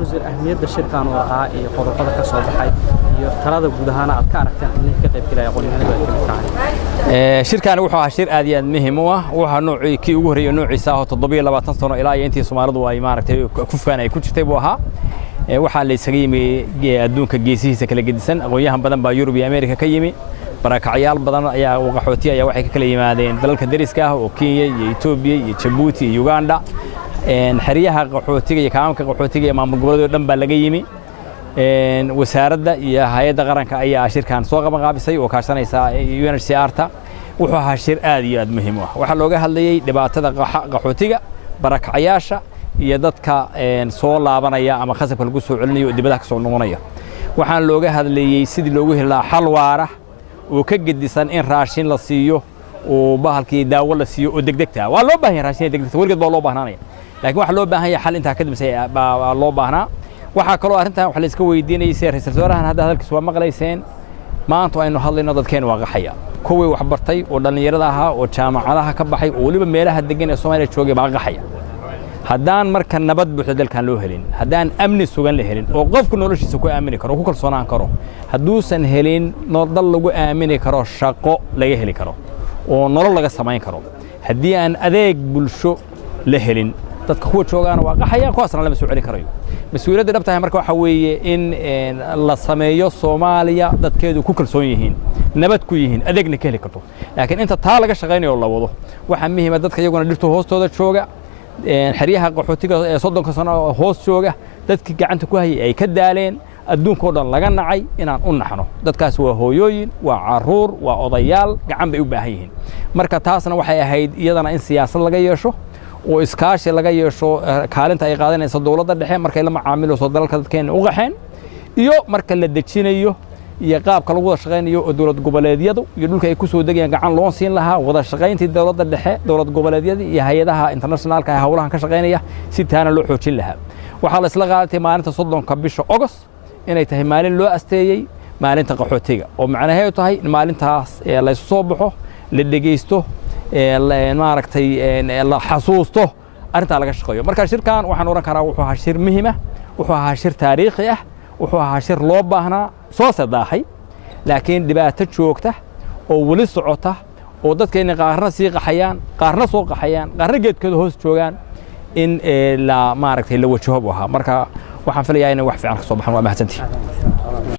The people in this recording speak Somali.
wasiir ahmiyadda shirkan oo ahaa iyo qodobada ka soo baxay iyo talada guud ahaan aad ka aragteen in ka qayb galaya aqoon-yahanada ay ka tahay shirkan wuxuu ahaa shir aad iyo aad muhiim u ah waxa noocii kii ugu horeeyay noociisa ah 720 sano ilaa intii Soomaalidu ay maaragtay kufkaan ay ku jirtay buu ahaa waxa la isaga yimi adduunka geesihiisa kala gedisan aqoon-yahan badan baa Yurub iyo Ameerika ka yimi barakacyaal badan ayaa qaxooti ayaa waxay ka kala yimaadeen dalalka dariska ah oo Kenya iyo Ethiopia iyo Djibouti iyo Uganda xiriyaha qaxootiga iyo kaamka qaxootiga ee maamul goboleedyada dhan baa laga yimi wasaaradda iyo hay'adda qaranka ayaa shirkan soo qabanqaabisay oo kaashanaysa UNHCR-ta wuxuu ahaa shir aad iyo aad muhiim u ah waxa looga hadlayay dhibaatada qaxootiga barakacyaasha iyo dadka soo laabanaya ama khasabka lagu soo celinayo dibadaha ka soo noqonaya waxaan looga hadlayay sidii loogu helaa xal waara oo ka gedisan in raashin la siiyo oo bahalkii daawo la siiyo oo degdegta waa loo baahan yahay raashin degdegta waligeed baa loo baahnanaya laakiin waxa loo baahan yahay xal inta ka dibsay baa loo baahnaa waxa kale oo arrintan waxa la iska weydiinayay ra'iisul wasaarahan hadda hadalkiisa waa maqlayseen maanta aynu hadlayno dadkeen waa qaxaya kuwii wax bartay oo dhalinyarada ahaa oo jaamacadaha ka baxay oo waliba meelaha degan ee Soomaaliya joogay baa qaxaya haddaan marka nabad buuxda dalkan loo helin haddaan amni sugan la helin oo qofku noloshiisa ku aamini karo ku kalsoonaan karo hadduusan helin dal lagu aamini karo shaqo laga heli karo oo nolol laga samayn karo haddii aan adeeg bulsho la helin dadka kuwa joogaana waa qaxaya kuwaasna lama soo celin karayo mas'uuliyadda dhabta ah marka waxa weeye in la sameeyo Soomaaliya dadkeedu ku kalsoon yihiin nabad ku yihiin adeegna ka heli karto laakiin inta taa laga shaqeynayo la wado waxa muhiim ah dadka iyaguna dhirtu hoostooda jooga xiriyaha qaxootiga ee 30 sano hoos jooga dadkii gacanta ku hayay ay ka daaleen adduunka oo dhan laga nacay inaan u naxno dadkaas waa hooyooyin waa caruur waa odayaal gacan bay u baahan yihiin marka taasna waxay ahayd iyadana in siyaasad laga yeesho oo iskaashi laga yeesho kaalinta ay qaadanayso dawladda dhexe markay la macaamilayso dalalka dadkeena u qaxeen iyo marka la dejinayo iyo qaabka lagu wada shaqeynayo oo dawlad goboleedyadu iyo dhulka ay ku soo degayaan gacan loo siin lahaa wada shaqeyntii dawladda dhexe dawlad goboleedyada iyo hay'adaha internationalka ee hawlahan ka shaqeynaya si taana loo xoojin lahaa waxa la isla qaadatay maalinta 30ka bisha August inay tahay maalin loo asteeyay maalinta qaxootiga oo macnaheedu tahay in maalintaas la soo baxo la dhageysto maaragtay la xasuusto arinta laga shaqeeyo marka shirkan waxaan oran karaa wuxuu ahaa shir muhiim ah wuxuu ahaa shir taariikhi ah wuxuu ahaa shir loo baahnaa soo sadaaxay laakiin dhibaato joogta oo wali socota oo dadkeena qaarna sii qaxayaan qaarna soo qaxayaan qaarna geedkooda hoos joogaan in la maaragtay la wajaho waxa marka waxaan filayaa in wax fiican ka soo baxan waa mahadsantii